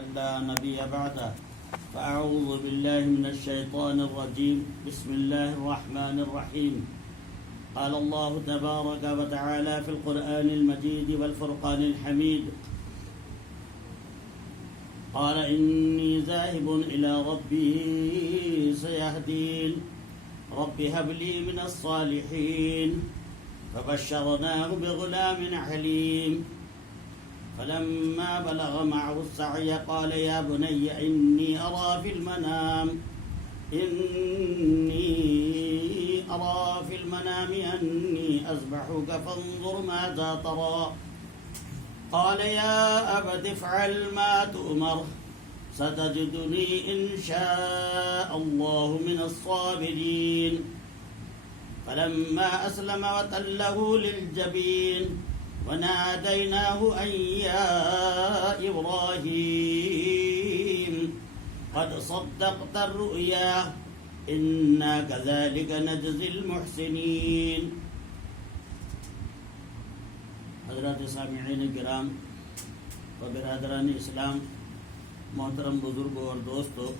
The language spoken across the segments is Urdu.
من لا نبي بعده فأعوذ بالله من الشيطان الرجيم بسم الله الرحمن الرحيم قال الله تبارك وتعالى في القرآن المجيد والفرقان الحميد قال إني ذاهب إلى ربي سيهدين رب هب لي من الصالحين فبشرناه بغلام حليم فلما بلغ معه السعي قال يا بني إني أرى في المنام أني أذبحك فانظر ماذا ترى قال يا أبت افعل ما تؤمر ستجدني إن شاء الله من الصابرين فلما أسلم وتله للجبين وناديناه أن يا إبراهيم قد صدقت الرؤيا إنا كذلك نجزي المحسنين. حضرات سامعین کرام و برادران اسلام، محترم بزرگوں اور دوستوں،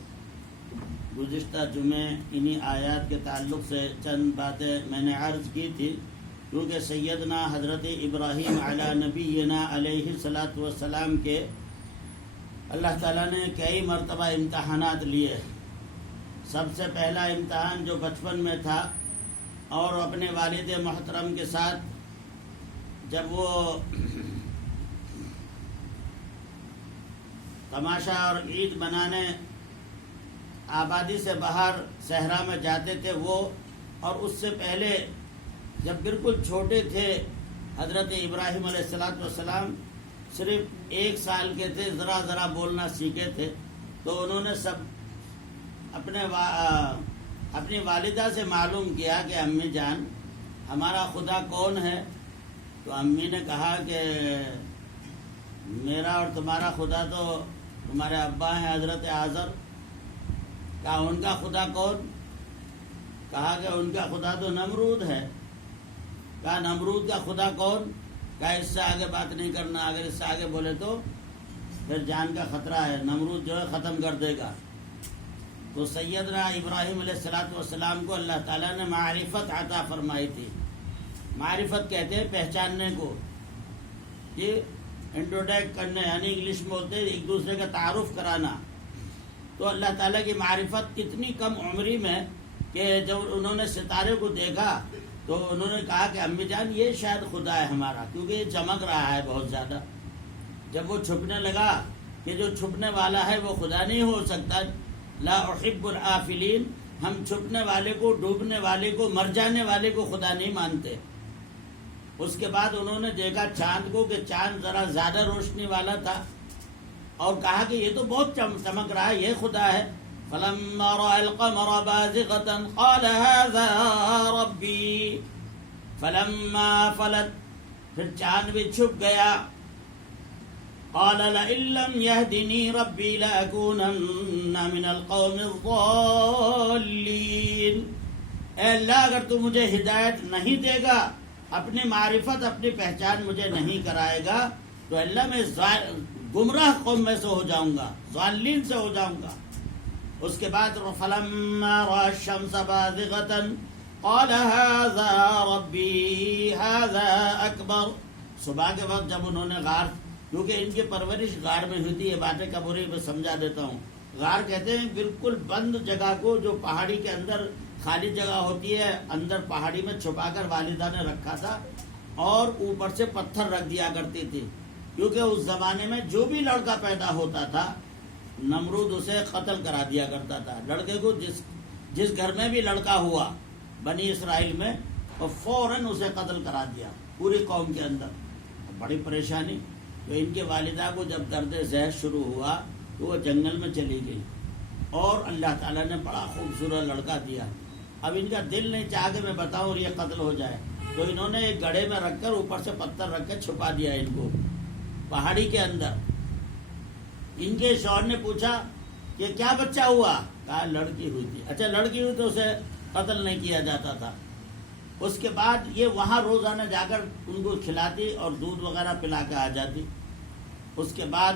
گزشتہ جمعے انہی آیات کے تعلق سے چند باتیں میں نے عرض کی تھی، کیونکہ سیدنا حضرت ابراہیم علی نبینا علیہ السلام کے اللہ تعالیٰ نے کئی مرتبہ امتحانات لیے. سب سے پہلا امتحان جو بچپن میں تھا اور اپنے والد محترم کے ساتھ جب وہ تماشا اور عید منانے آبادی سے باہر صحرا میں جاتے تھے وہ، اور اس سے پہلے جب بالکل چھوٹے تھے حضرت ابراہیم علیہ السلام صرف 1 سال کے تھے، ذرا بولنا سیکھے تھے، تو انہوں نے سب اپنی والدہ سے معلوم کیا کہ امی جان ہمارا خدا کون ہے؟ تو امی نے کہا کہ میرا اور تمہارا خدا تو تمہارے ابا ہیں حضرت آزر. کہا ان کا خدا کون؟ کہا کہ ان کا خدا تو نمرود ہے. کہا نمرود کا خدا کون؟ کہا اس سے آگے بات نہیں کرنا، اگر اس سے آگے بولے تو پھر جان کا خطرہ ہے، نمرود جو ہے ختم کر دے گا. تو سیدنا ابراہیم علیہ السلام کو اللہ تعالیٰ نے معرفت عطا فرمائی تھی. معرفت کہتے ہیں پہچاننے کو، یہ انٹروڈکٹ کرنے، یعنی انگلش میں بولتے ہیں ایک دوسرے کا تعارف کرانا. تو اللہ تعالیٰ کی معرفت اتنی کم عمری میں کہ جب انہوں نے ستارے کو دیکھا تو انہوں نے کہا کہ امی جان یہ شاید خدا ہے ہمارا، کیونکہ یہ چمک رہا ہے بہت زیادہ. جب وہ چھپنے لگا کہ جو چھپنے والا ہے وہ خدا نہیں ہو سکتا، لا احب العافلین، ہم چھپنے والے کو، ڈوبنے والے کو، مر جانے والے کو خدا نہیں مانتے. اس کے بعد انہوں نے دیکھا چاند کو کہ چاند ذرا زیادہ روشنی والا تھا، اور کہا کہ یہ تو بہت چمک رہا ہے، یہ خدا ہے. فلما رأى القمر بازغا قال هذا ربي فلما فلت، پھر چاند بھی چھپ گیا. قال لئن لم يهدني ربي لأكونن من القوم الضالين. اے اللہ اگر تو مجھے ہدایت نہیں دے گا، اپنی معرفت، اپنی پہچان مجھے نہیں کرائے گا، تو اللہ میں گمراہ قوم میں سے ہو جاؤں گا، ضالین سے ہو جاؤں گا. اس کے بعد فلما رأى الشمس بازغة قال هذا ربي هذا أكبر. صبح کے وقت جب انہوں نے غار، کیونکہ ان کی پرورش غار میں ہوئی تھی، یہ باتیں کبوری میں سمجھا دیتا ہوں. غار کہتے ہیں بالکل بند جگہ کو، جو پہاڑی کے اندر خالی جگہ ہوتی ہے، اندر پہاڑی میں چھپا کر والدہ نے رکھا تھا، اور اوپر سے پتھر رکھ دیا کرتی تھی، کیونکہ اس زمانے میں جو بھی لڑکا پیدا ہوتا تھا نمرود اسے قتل کرا دیا کرتا تھا. لڑکے کو جس گھر میں بھی لڑکا ہوا بنی اسرائیل میں، وہ فوراً اسے قتل کرا دیا پوری قوم کے اندر. بڑی پریشانی. تو ان کے والدہ کو جب درد ذہن شروع ہوا تو وہ جنگل میں چلی گئی، اور اللہ تعالیٰ نے بڑا خوبصورت لڑکا دیا. اب ان کا دل نہیں چاہ کہ میں بتاؤں اور یہ قتل ہو جائے، تو انہوں نے ایک گڑھے میں رکھ کر اوپر سے پتھر رکھ کر چھپا دیا ان کو پہاڑی کے اندر. ان کے شوہر نے پوچھا کہ کیا بچہ ہوا؟ کہا لڑکی ہوئی تھی. اچھا لڑکی ہوئی تو اسے قتل نہیں کیا جاتا تھا. اس کے بعد یہ وہاں روزانہ جا کر ان کو کھلاتی اور دودھ وغیرہ پلا کے آ جاتی. اس کے بعد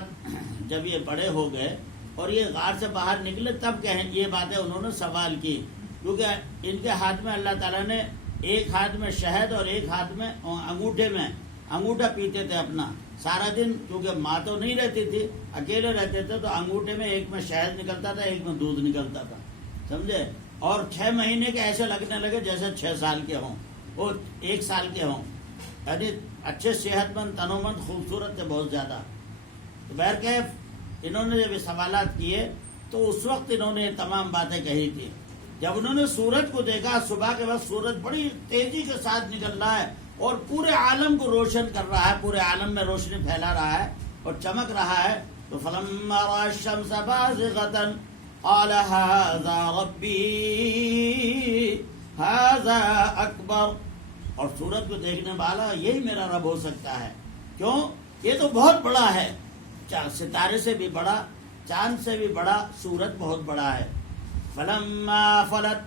جب یہ بڑے ہو گئے اور یہ غار سے باہر نکلے تب کہیں یہ باتیں انہوں نے سوال کی، کیونکہ ان کے ہاتھ میں اللہ تعالیٰ نے ایک ہاتھ میں شہد اور ایک ہاتھ میں انگوٹھے میں انگوٹھا پیتے تھے اپنا سارا دن، کیونکہ ماں تو نہیں رہتی تھی، اکیلے رہتے تھے، تو انگوٹھے میں ایک میں شہد نکلتا تھا ایک میں دودھ نکلتا تھا، سمجھے؟ اور 6 مہینے کے ایسے لگنے لگے جیسے 6 سال کے ہوں، وہ 1 سال کے ہوں، یعنی اچھے صحت مند تن و مند خوبصورت تھے بہت زیادہ۔ تو بہرکیف انہوں نے جب یہ سوالات کیے تو اس وقت انہوں نے تمام باتیں کہی تھی۔ جب انہوں نے سورج کو دیکھا، صبح کے وقت سورج بڑی تیزی کے ساتھ نکل رہا ہے اور پورے عالم کو روشن کر رہا ہے، پورے عالم میں روشنی پھیلا رہا ہے اور چمک رہا ہے، تو فلما رأى الشمس بازغة قال هذا ربي هذا اکبر، اور سورج کو دیکھنے والا یہی میرا رب ہو سکتا ہے، کیوں؟ یہ تو بہت بڑا ہے، ستارے سے بھی بڑا، چاند سے بھی بڑا، سورج بہت بڑا ہے۔ فلما فلت،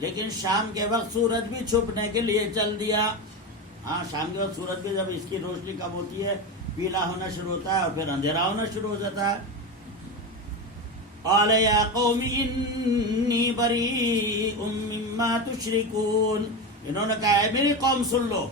لیکن شام کے وقت سورج بھی چھپنے کے لیے چل دیا۔ ہاں، شام کے وقت سورج بھی جب اس کی روشنی کم ہوتی ہے پیلا ہونا شروع ہوتا ہے اور پھر اندھیرا ہونا شروع ہو جاتا ہے۔ قال یا قوم انی بریء مما تشرکون، انہوں نے کہا اے میری قوم سن لو،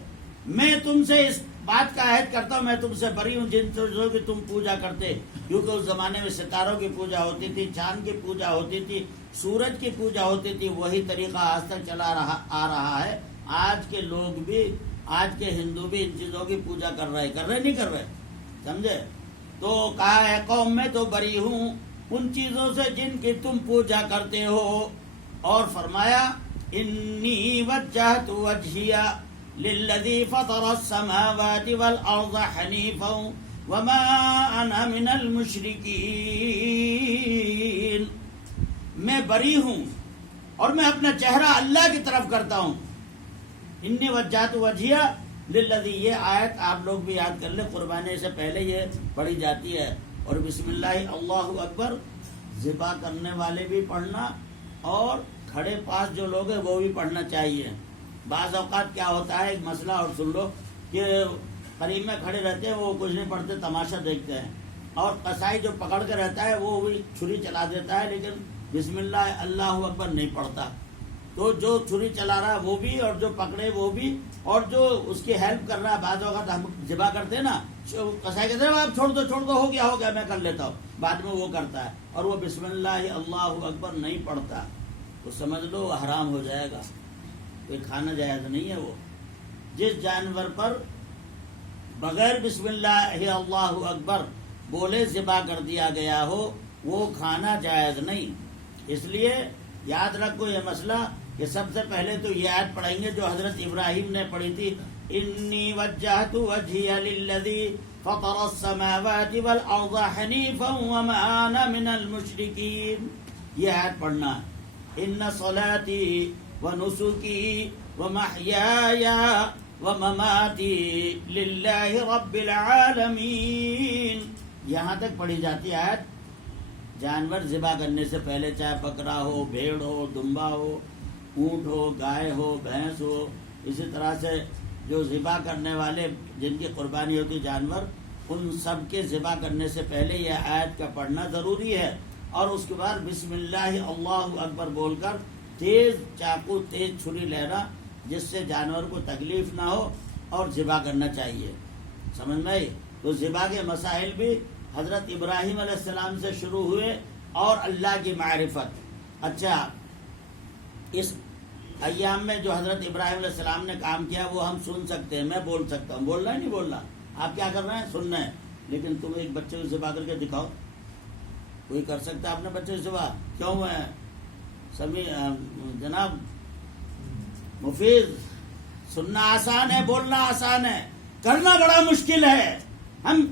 میں تم سے اس بات کا عہد کرتا ہوں، میں تم سے بری ہوں جن چیزوں کی تم پوجا کرتے، کیونکہ اس زمانے میں ستاروں کی پوجا ہوتی تھی، چاند کی پوجا ہوتی تھی، سورج کی پوجا ہوتی تھی، وہی طریقہ آج تک چلا آ رہا ہے۔ آج کے لوگ بھی، آج کے ہندو بھی ان چیزوں کی پوجا کر رہے نہیں کر رہے، سمجھے؟ تو کہا ہے قوم میں تو بری ہوں ان چیزوں سے جن کی تم پوجا کرتے ہو، اور فرمایا انی وجہت وجہی للذی فطر السماوات والارض حنیفا وما انا من المشرکین، میں بری ہوں اور میں اپنا چہرہ اللہ کی طرف کرتا ہوں۔ انی وجہت وجہی للذی، یہ آیت آپ لوگ بھی یاد کر لیں، قربانی سے پہلے یہ پڑھی جاتی ہے، اور بسم اللہ اللہ اکبر ذبح کرنے والے بھی پڑھنا اور کھڑے پاس جو لوگ ہیں وہ بھی پڑھنا چاہیے۔ بعض اوقات کیا ہوتا ہے، ایک مسئلہ اور سن لو، کہ قریب میں کھڑے رہتے ہیں وہ کچھ نہیں پڑھتے، تماشا دیکھتے ہیں، اور قصائی جو پکڑ کے رہتا ہے وہ بھی چھری چلا دیتا ہے لیکن بسم اللہ اللہ اکبر نہیں پڑھتا، تو جو چھری چلا رہا ہے وہ بھی اور جو پکڑے وہ بھی، اور جو اس کی ہیلپ کر رہا ہے، بعض اوقات ہم ذبح کرتے ہیں نا، قصائی کہتے ہیں آپ چھوڑ دو ہو گیا میں کر لیتا ہوں، بعد میں وہ کرتا ہے اور وہ بسم اللہ اللہ اکبر نہیں پڑھتا، تو سمجھ لو وہ حرام ہو جائے گا، کوئی کھانا جائز نہیں ہے۔ وہ جس جانور پر بغیر بسم اللہ اللہ اکبر بولے ذبح کر دیا گیا ہو وہ کھانا جائز نہیں۔ اس لیے یاد رکھو یہ مسئلہ کہ سب سے پہلے تو یہ آیت پڑھیں گے جو حضرت ابراہیم نے پڑھی تھی، انی وجہت وجہی للذی فطر السماوات والارض حنیفا وما انا من المشرکین، یہ آیت پڑھنا۔ ان صلاتی ونسکی ومحیای ومماتی للہ رب العالمین، یہاں تک پڑھی جاتی ہے آیت۔ جانور ذبح کرنے سے پہلے چاہے بکرا ہو، بھیڑ ہو، دمبا ہو، اونٹ ہو، گائے ہو، بھینس ہو، اسی طرح سے جو ذبح کرنے والے جن کی قربانی ہوتی جانور، ان سب کے ذبح کرنے سے پہلے یہ آیت کا پڑھنا ضروری ہے، اور اس کے بعد بسم اللہ اللہ اکبر بول کر تیز چاقو تیز چھری لینا جس سے جانور کو تکلیف نہ ہو اور ذبح کرنا چاہیے، سمجھ میں آئی؟ تو ذبح کے مسائل بھی حضرت ابراہیم علیہ السلام سے شروع ہوئے اور اللہ کی معرفت۔ اچھا، اس ایام میں جو حضرت ابراہیم علیہ السلام نے کام کیا وہ ہم سن سکتے ہیں، میں بول سکتا ہوں، بولنا ہے نہیں بولنا، آپ کیا کر رہے ہیں؟ سننا ہے، لیکن تم ایک بچے کو ذبح کر کے دکھاؤ، کوئی کر سکتا ہے اپنے بچے کو ذبح؟ کیوں ہے جناب مفید؟ سننا آسان ہے، بولنا آسان ہے، کرنا بڑا مشکل ہے۔ ہم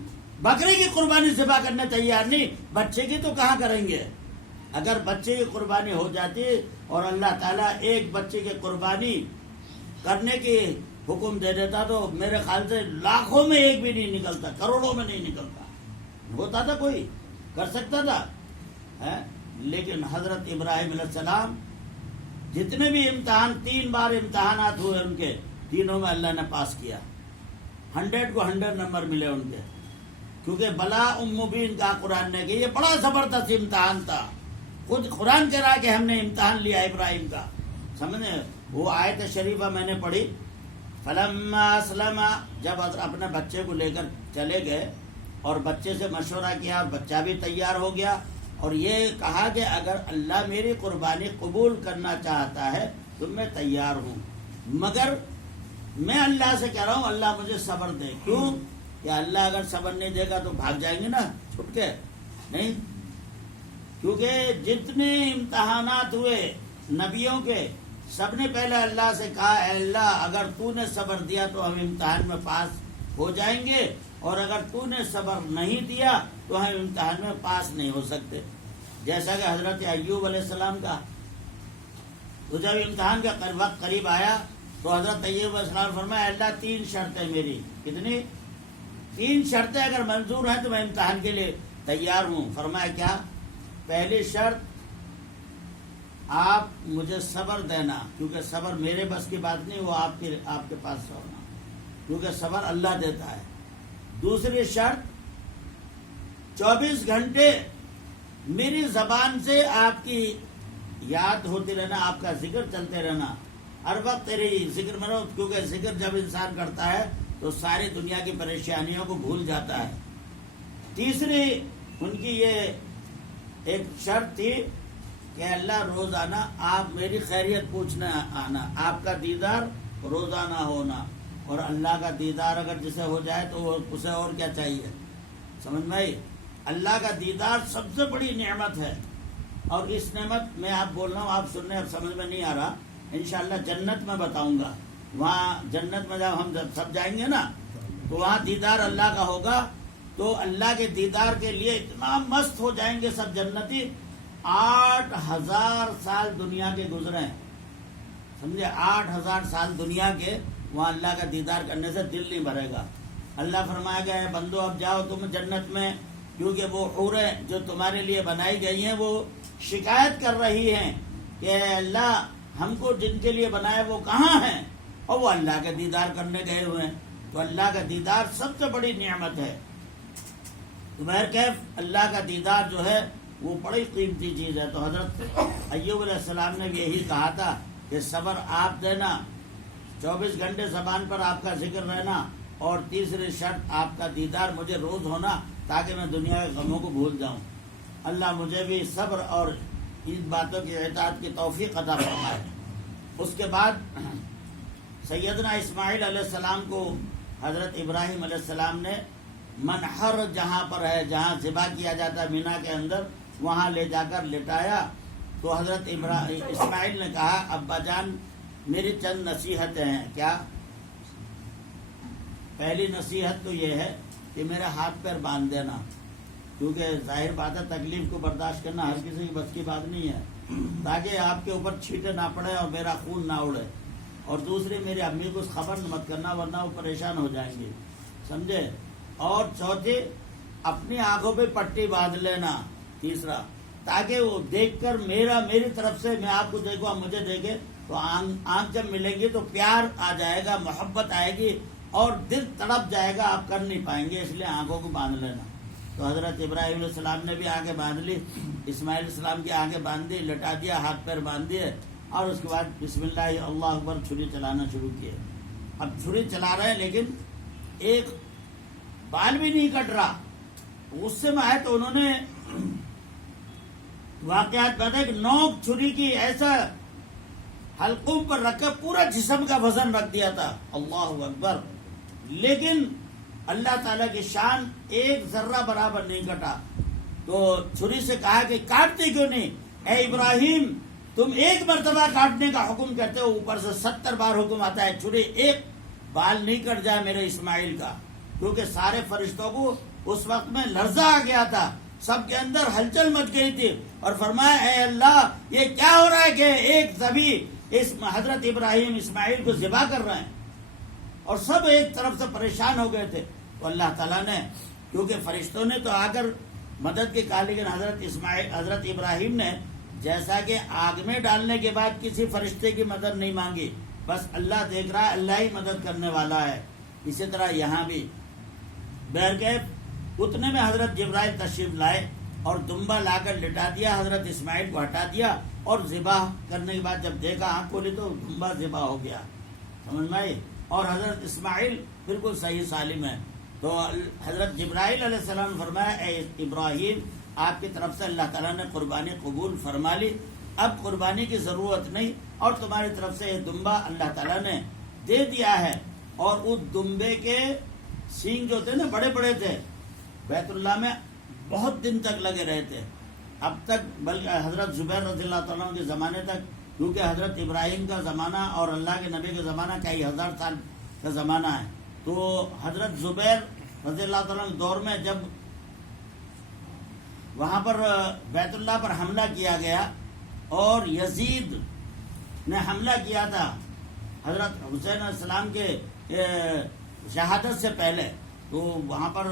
بکرے کی قربانی ذبح کرنے تیار نہیں، بچے کی تو کہاں کریں گے؟ اگر بچے کی قربانی ہو جاتی اور اللہ تعالیٰ ایک بچے کی قربانی کرنے کی حکم دے دیتا تو میرے خیال سے لاکھوں میں ایک بھی نہیں نکلتا، کروڑوں میں نہیں نکلتا، ہوتا تھا کوئی کر سکتا تھا، لیکن حضرت ابراہیم علیہ السلام جتنے بھی امتحان، 3 بار امتحانات ہوئے ان کے، تینوں میں اللہ نے پاس کیا، 100 کو 100 نمبر ملے ان کے، کیونکہ بلاء مبین کہا قرآن نے کہ یہ بڑا زبردست امتحان تھا. خود قرآن کہہ رہا کہ ہم نے امتحان لیا ابراہیم کا. سمجھے؟ وہ آیت شریفہ میں نے پڑھی. فلما اسلم، جب اپنے بچے کو لے کر چلے گئے اور بچے سے مشورہ کیا اور بچہ بھی تیار ہو گیا، اور یہ کہا کہ اگر اللہ میری قربانی قبول کرنا چاہتا ہے تو میں تیار ہوں، مگر میں اللہ سے کہہ رہا ہوں اللہ مجھے صبر دے. کیوں؟ کہ اللہ اگر صبر نہیں دے گا تو بھاگ جائیں گے نا چھٹ کے. نہیں، کیونکہ جتنے امتحانات ہوئے نبیوں کے، سب نے پہلے اللہ سے کہا اے اللہ اگر تو نے صبر دیا تو ہم امتحان میں پاس ہو جائیں گے، اور اگر تو نے صبر نہیں دیا تو ہم امتحان میں پاس نہیں ہو سکتے. جیسا کہ حضرت ایوب علیہ السلام کا، تو جب امتحان کا وقت قریب آیا تو حضرت ایوب علیہ السلام فرمایا اللہ 3 شرطیں میری. کتنی؟ 3 شرطیں اگر منظور ہیں تو میں امتحان کے لیے تیار ہوں. فرمایا کیا؟ پہلی شرط آپ مجھے صبر دینا، کیونکہ صبر میرے بس کی بات نہیں، وہ آپ کے پاس ہونا، کیونکہ صبر اللہ دیتا ہے. دوسری شرط 24 گھنٹے میری زبان سے آپ کی یاد ہوتی رہنا، آپ کا ذکر چلتے رہنا، ہر وقت تیری ذکر میں رہو، کیونکہ ذکر جب انسان کرتا ہے تو ساری دنیا کی پریشانیوں کو بھول جاتا ہے. تیسری ان کی یہ ایک شرط تھی کہ اللہ روزانہ آپ میری خیریت پوچھنے آنا، آپ کا دیدار روزانہ ہونا. اور اللہ کا دیدار اگر جسے ہو جائے تو اسے اور کیا چاہیے؟ سمجھ میں آئی؟ اللہ کا دیدار سب سے بڑی نعمت ہے، اور اس نعمت میں آپ بول رہا ہوں، آپ سننے اب سمجھ میں نہیں آ رہا، انشاءاللہ جنت میں بتاؤں گا. وہاں جنت میں جب ہم سب جائیں گے نا تو وہاں دیدار اللہ کا ہوگا، تو اللہ کے دیدار کے لیے اتنا مست ہو جائیں گے سب جنتی. 8000 سال دنیا کے گزرے، سمجھے؟ 8000 سال دنیا کے، وہاں اللہ کا دیدار کرنے سے دل نہیں بھرے گا. اللہ فرمایا گیا ہے بندو اب جاؤ تم جنت میں، کیونکہ وہ حوریں جو تمہارے لیے بنائی گئی ہیں وہ شکایت کر رہی ہیں کہ اے اللہ ہم کو جن کے لیے بنائے وہ کہاں ہیں، اور وہ اللہ کا دیدار کرنے گئے ہوئے ہیں. تو اللہ کا دیدار سب سے بڑی نعمت ہے. تو بہرکیف اللہ کا دیدار جو ہے وہ بڑی قیمتی چیز ہے. تو حضرت ایوب علیہ السلام نے بھی یہی کہا تھا کہ صبر آپ دینا، 24 گھنٹے زبان پر آپ کا ذکر رہنا، اور تیسری شرط آپ کا دیدار مجھے روز ہونا تاکہ میں دنیا کے غموں کو بھول جاؤں. اللہ مجھے بھی صبر اور ان باتوں کی اطاعت کی توفیق عطا فرمائے. اس کے بعد سیدنا اسماعیل علیہ السلام کو حضرت ابراہیم علیہ السلام نے منحر جہاں پر ہے، جہاں ذبح کیا جاتا ہے مینا کے اندر، وہاں لے جا کر لٹایا. تو حضرت اسماعیل نے کہا ابا جان میری چند نصیحتیں ہیں. کیا؟ پہلی نصیحت تو یہ ہے کہ میرے ہاتھ پیر باندھ دینا، کیونکہ ظاہر بات ہے تکلیف کو برداشت کرنا ہر کسی کی بس کی بات نہیں ہے، تاکہ آپ کے اوپر چھینٹے نہ پڑے اور میرا خون نہ اڑے. اور دوسری میری امی کو خبر مت کرنا ورنہ وہ پریشان ہو جائیں گی، سمجھے. اور چوتھی اپنی آنکھوں پہ پٹی باندھ لینا. تیسرا تاکہ وہ دیکھ کر میری طرف سے میں آپ کو دیکھوں آپ مجھے دیکھے تو آنکھ جب ملیں گی تو پیار آ جائے گا، محبت آئے گی اور دل تڑپ جائے گا، آپ کر نہیں پائیں گے، اس لیے آنکھوں کو باندھ لینا. تو حضرت ابراہیم علیہ السلام نے بھی آنکھیں باندھ لی، اسماعیل علیہ السلام کی آنکھیں باندھ دی، لٹا دیا، ہاتھ پیر باندھ دیے، اور اس کے بعد بسم اللہ اللہ اکبر چھری چلانا شروع کیے. اب چھری چلا رہے ہیں لیکن ایک بال بھی نہیں کٹ رہا. غصے میں آئے تو انہوں نے واقعات بتایا کہ نوک چھری کی ایسا حلقوں پر رکھ کر پورا جسم کا وزن رکھ دیا تھا. اللہ اکبر. لیکن اللہ تعالیٰ کی شان ایک ذرہ برابر نہیں کٹا. تو چھری سے کہا کہ کاٹتے کیوں نہیں؟ اے ابراہیم تم ایک مرتبہ کاٹنے کا حکم کرتے ہو، اوپر سے 70 بار حکم آتا ہے چھری ایک بال نہیں کٹ جائے میرے اسماعیل کا. کیونکہ سارے فرشتوں کو اس وقت میں لرزہ آ گیا تھا، سب کے اندر ہلچل مچ گئی تھی، اور فرمایا اے اللہ یہ کیا ہو رہا ہے کہ ایک ذبیح اس حضرت ابراہیم اسماعیل کو ذبح کر رہے ہیں. اور سب ایک طرف سے پریشان ہو گئے تھے. تو اللہ تعالیٰ نے، کیونکہ فرشتوں نے تو آ کر مدد کی کہا، لیکن حضرت ابراہیم نے جیسا کہ آگ میں ڈالنے کے بعد کسی فرشتے کی مدد نہیں مانگی، بس اللہ دیکھ رہا ہے، اللہ ہی مدد کرنے والا ہے. اسی طرح یہاں بھی بہرکیف اتنے میں حضرت جبرائیل تشریف لائے اور دمبا لا کر لٹا دیا، حضرت اسماعیل کو ہٹا دیا اور ذبح کرنے کے بعد جب دیکھا آنکھ کھولی تو دمبا ذبح ہو گیا، سمجھ میں آئی؟ اور حضرت اسماعیل بالکل صحیح سالم ہے۔ تو حضرت جبرائیل علیہ السلام نے فرمایا اے ابراہیم، آپ کی طرف سے اللہ تعالیٰ نے قربانی قبول فرما لی، اب قربانی کی ضرورت نہیں، اور تمہاری طرف سے یہ دمبا اللہ تعالیٰ نے دے دیا ہے۔ اور اس دمبے کے سینگ جو تھے نا بڑے بڑے تھے، بیت اللہ میں بہت دن تک لگے رہے تھے، اب تک بلکہ حضرت زبیر رضی اللہ تعالیٰ عنہ کے زمانے تک، کیونکہ حضرت ابراہیم کا زمانہ اور اللہ کے نبی کا زمانہ کئی ہزار سال کا زمانہ ہے۔ تو حضرت زبیر رضی اللہ تعالیٰ عنہ دور میں جب وہاں پر بیت اللہ پر حملہ کیا گیا اور یزید نے حملہ کیا تھا حضرت حسین علیہ السلام کے شہادت سے پہلے، تو وہاں پر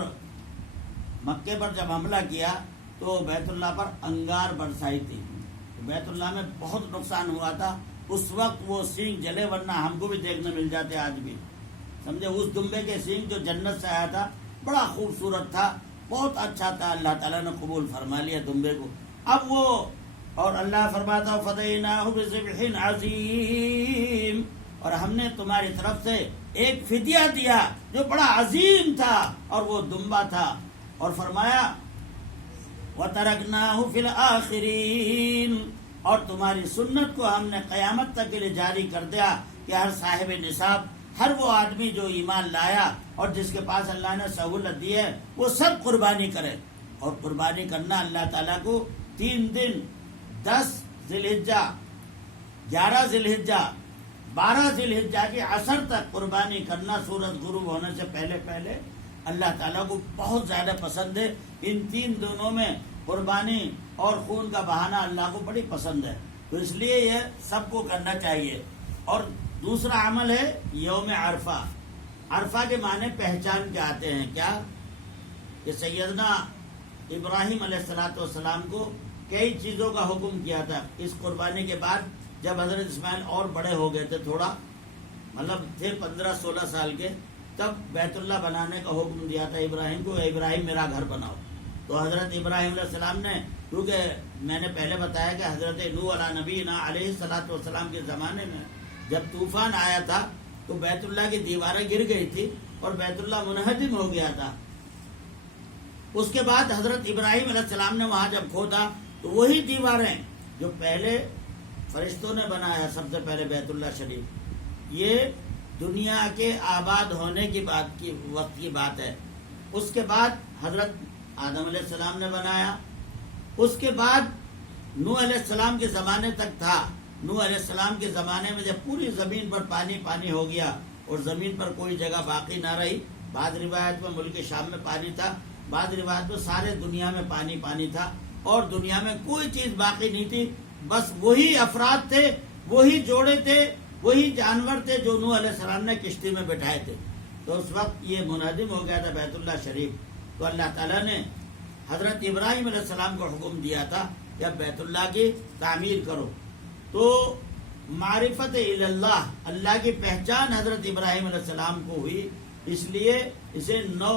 مکے پر جب حملہ کیا تو بیت اللہ پر انگار برسائی تھی، بیت اللہ میں بہت نقصان ہوا تھا اس وقت، وہ سینگ جلے ورنہ ہم کو بھی دیکھنے مل جاتے آج بھی، سمجھے؟ اس دمبے کے سینگ جو جنت سے آیا تھا بڑا خوبصورت تھا، بہت اچھا تھا، اللہ تعالیٰ نے قبول فرما لیا دمبے کو۔ اب وہ اور اللہ فرماتا فَدَيْنَاهُ بِذِبْحٍ عَظِيمٍ، اور ہم نے تمہاری طرف سے ایک فدیہ دیا جو بڑا عظیم تھا اور وہ دمبا تھا، اور فرمایا وَتَرَكْنَاهُ فِي الْآخِرِينَ، اور تمہاری سنت کو ہم نے قیامت تک کے لیے جاری کر دیا کہ ہر صاحب نصاب، ہر وہ آدمی جو ایمان لایا اور جس کے پاس اللہ نے سہولت دی ہے وہ سب قربانی کرے۔ اور قربانی کرنا اللہ تعالیٰ کو 3 دن 10 ذی الحجہ، 11 ذی الحجہ، 12 ذی الحجہ کی عصر تک قربانی کرنا سورج غروب ہونے سے پہلے پہلے اللہ تعالیٰ کو بہت زیادہ پسند ہے۔ ان 3 دنوں میں قربانی اور خون کا بہانہ اللہ کو بڑی پسند ہے، تو اس لیے یہ سب کو کرنا چاہیے۔ اور دوسرا عمل ہے یوم عرفہ۔ عرفہ کے معنی پہچان کے آتے ہیں، کیا کہ سیدنا ابراہیم علیہ السلام کو کئی چیزوں کا حکم کیا تھا اس قربانی کے بعد، جب حضرت اسماعیل اور بڑے ہو گئے تھے، تھوڑا مطلب تھے 15-16 سال کے، تب بیت اللہ بنانے کا حکم دیا تھا ابراہیم کو، ابراہیم میرا گھر بناؤ۔ تو حضرت ابراہیم علیہ السلام نے، کیونکہ میں نے پہلے بتایا کہ حضرت نوح علیہ نبینا علیہ السلام کے زمانے میں جب طوفان آیا تھا تو بیت اللہ کی دیواریں گر گئی تھی اور بیت اللہ منہدم ہو گیا تھا۔ اس کے بعد حضرت ابراہیم علیہ السلام نے وہاں جب کھودا تو وہی دیواریں جو پہلے فرشتوں نے بنایا، سب سے پہلے بیت اللہ شریف، یہ دنیا کے آباد ہونے کی وقت کی بات ہے۔ اس کے بعد حضرت آدم علیہ السلام نے بنایا، اس کے بعد نوح علیہ السلام کے زمانے تک تھا۔ نوح علیہ السلام کے زمانے میں جب پوری زمین پر پانی پانی ہو گیا اور زمین پر کوئی جگہ باقی نہ رہی، بعض روایت میں ملک شام میں پانی تھا، بعض روایت میں سارے دنیا میں پانی پانی تھا اور دنیا میں کوئی چیز باقی نہیں تھی، بس وہی افراد تھے، وہی جوڑے تھے، وہی جانور تھے جو نوح علیہ السلام نے کشتی میں بٹھائے تھے۔ تو اس وقت یہ منہدم ہو گیا تھا بیت اللہ شریف، تو اللہ تعالیٰ نے حضرت ابراہیم علیہ السلام کو حکم دیا تھا کہ اب بیت اللہ کی تعمیر کرو۔ تو معرفت اللہ، اللہ کی پہچان حضرت ابراہیم علیہ السلام کو ہوئی، اس لیے اسے 9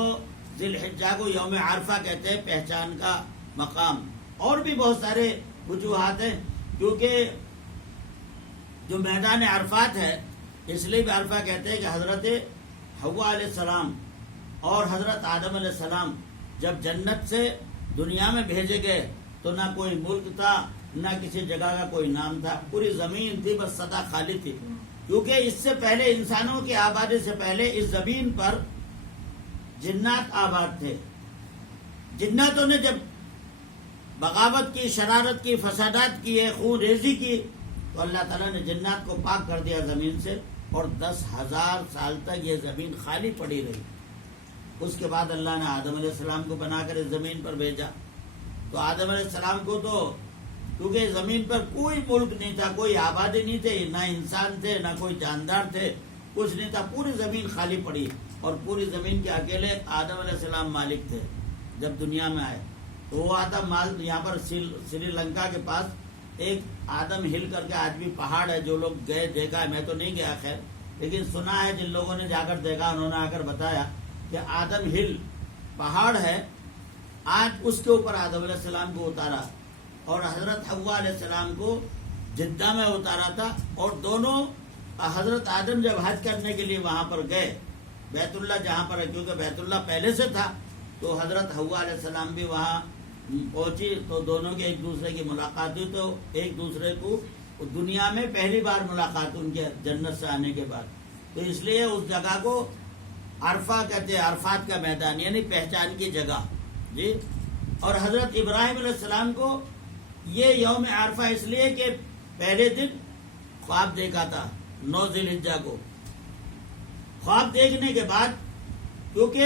ذی الحجہ کو یوم عرفہ کہتے ہیں، پہچان کا مقام۔ اور بھی بہت سارے وجوہات ہیں، کیونکہ جو میدان عرفات ہے اس لیے بھی عرفہ کہتے ہیں کہ حضرت حوا علیہ السلام اور حضرت آدم علیہ السلام جب جنت سے دنیا میں بھیجے گئے تو نہ کوئی ملک تھا، نہ کسی جگہ کا کوئی نام تھا، پوری زمین تھی، بس سدا خالی تھی، کیونکہ اس سے پہلے انسانوں کی آبادی سے پہلے اس زمین پر جنات آباد تھے۔ جناتوں نے جب بغاوت کی، شرارت کی، فسادات کیے، خون ریزی کی، تو اللہ تعالیٰ نے جنات کو پاک کر دیا زمین سے، اور 10,000 سال تک یہ زمین خالی پڑی رہی۔ اس کے بعد اللہ نے آدم علیہ السلام کو بنا کر اس زمین پر بھیجا۔ تو آدم علیہ السلام کو تو کیونکہ زمین پر کوئی ملک نہیں تھا، کوئی آبادی نہیں تھی، نہ انسان تھے، نہ کوئی جاندار تھے، کچھ نہیں تھا، پوری زمین خالی پڑی، اور پوری زمین کے اکیلے آدم علیہ السلام مالک تھے جب دنیا میں آئے۔ تو وہ آدم مال یہاں پر سری لنکا کے پاس ایک آدم ہل کر کے آج بھی پہاڑ ہے، جو لوگ گئے دیکھا ہے، میں تو نہیں گیا خیر، لیکن سنا ہے جن لوگوں نے جا کر دیکھا انہوں نے آ کر بتایا کہ آدم ہل پہاڑ ہے آج اس کے اوپر آدم علیہ السلام کو اتارا اور حضرت حوا علیہ السلام کو جدہ میں اتارا تھا، اور دونوں حضرت آدم جب حج کرنے کے لیے وہاں پر گئے، بیت اللہ جہاں پر ہے، کیونکہ بیت اللہ پہلے سے تھا، تو حضرت حوا علیہ السلام بھی وہاں پہنچی، تو دونوں کے ایک دوسرے کی ملاقات ہوئی، تو ایک دوسرے کو دنیا میں پہلی بار ملاقات ان کے جنت سے آنے کے بعد، تو اس لیے اس جگہ کو عرفہ کہتے ہیں، عرفات کا میدان، یعنی پہچان کی جگہ جی۔ اور حضرت ابراہیم علیہ السلام کو یہ یوم عرفہ اس لیے کہ پہلے دن خواب دیکھا تھا 9 ذی الحجہ کو، خواب دیکھنے کے بعد، کیونکہ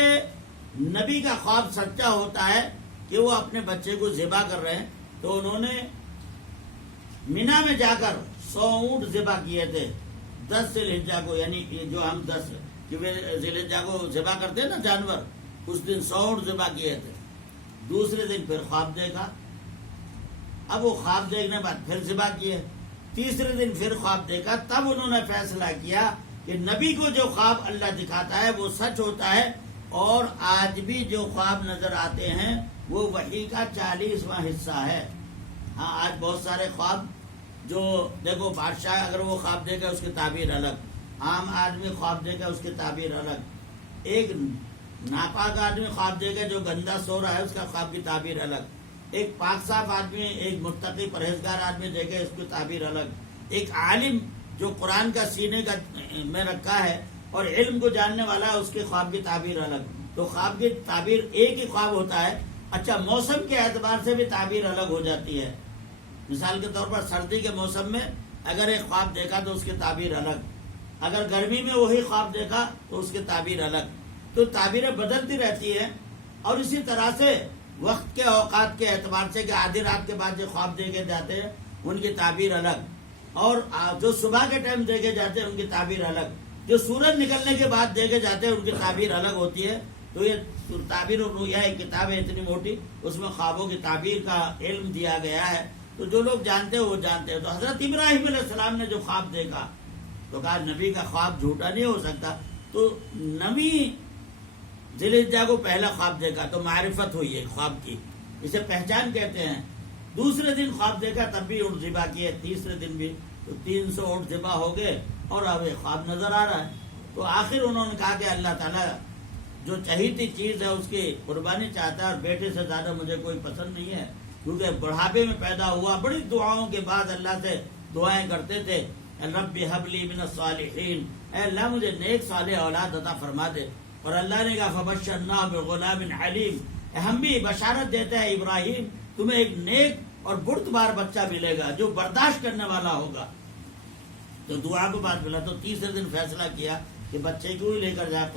نبی کا خواب سچا ہوتا ہے کہ وہ اپنے بچے کو ذبح کر رہے ہیں، تو انہوں نے مینا میں جا کر 100 اونٹ ذبح کیے تھے 10 ذی الحجہ کو، یعنی جو ہم 10 ذی الحجہ کو ذبح کرتے ہیں نا جانور، اس دن 100 اونٹ ذبح کیے تھے۔ دوسرے دن پھر خواب دیکھا، اب وہ خواب دیکھنے بعد پھر ذبح کیے، تیسرے دن پھر خواب دیکھا، تب انہوں نے فیصلہ کیا کہ نبی کو جو خواب اللہ دکھاتا ہے وہ سچ ہوتا ہے، اور آج بھی جو خواب نظر آتے ہیں وہ وحی کا 40واں حصہ ہے۔ ہاں آج بہت سارے خواب جو دیکھو، بادشاہ اگر وہ خواب دیکھے اس کی تعبیر الگ، عام آدمی خواب دیکھے اس کی تعبیر الگ، ایک ناپاک آدمی خواب دیکھے جو گندا سو رہا ہے اس کا خواب کی تعبیر الگ، ایک پاک صاف آدمی، ایک متقی پرہیزگار آدمی دیکھے اس کی تعبیر الگ، ایک عالم جو قرآن کا سینے کا میں رکھا ہے اور علم کو جاننے والا ہے اس کے خواب کی تعبیر الگ۔ تو خواب کی تعبیر ایک ہی خواب ہوتا ہے۔ اچھا، موسم کے اعتبار سے بھی تعبیر الگ ہو جاتی ہے۔ مثال کے طور پر سردی کے موسم میں اگر ایک خواب دیکھا تو اس کی تعبیر الگ، اگر گرمی میں وہی خواب دیکھا تو اس کی تعبیر الگ۔ تو تعبیریں بدلتی رہتی ہیں، اور اسی طرح سے وقت کے اوقات کے اعتبار سے کہ آدھی رات کے بعد جو خواب دیکھے جاتے ہیں ان کی تعبیر الگ، اور جو صبح کے ٹائم دیکھے جاتے ہیں ان کی تعبیر الگ، جو سورج نکلنے کے بعد دیکھے جاتے ہیں ان کی تعبیر الگ ہوتی ہے۔ تو یہ تعبیر الرؤیا ایک کتاب ہے اتنی موٹی، اس میں خوابوں کی تعبیر کا علم دیا گیا ہے، تو جو لوگ جانتے ہیں وہ جانتے ہیں۔ تو حضرت ابراہیم علیہ السلام نے جو خواب دیکھا تو کہا نبی کا خواب جھوٹا نہیں ہو سکتا، تو 9 ذی الحجہ کو پہلا خواب دیکھا تو معرفت ہوئی ہے خواب کی، اسے پہچان کہتے ہیں۔ دوسرے دن خواب دیکھا تب بھی اونٹ ذبح کیے، تیسرے دن بھی، تو 300 اونٹ ذبح ہو گئے، اور اب یہ خواب نظر آ رہا ہے۔ تو آخر انہوں نے کہا کہ اللہ تعالیٰ جو چہیتی چیز ہے اس کی قربانی چاہتا ہے، اور بیٹے سے زیادہ مجھے کوئی پسند نہیں ہے، کیونکہ بڑھاپے میں پیدا ہوا، بڑی دعاؤں کے بعد اللہ سے دعائیں کرتے تھے، رب ہب لی من الصالحین، اے اللہ مجھے نیک صالح اولاد عطا فرما دے۔ اور اللہ نے کہا فبشرناہ بغلام حلیم، ہم بھی بشارت دیتے ہیں ابراہیم تمہیں ایک نیک اور بردبار بچہ ملے گا جو برداشت کرنے والا ہوگا۔ تو دعا کے بعد ملا، تو تیسرے دن فیصلہ کیا کہ بچے کو ہی لے کر جائے۔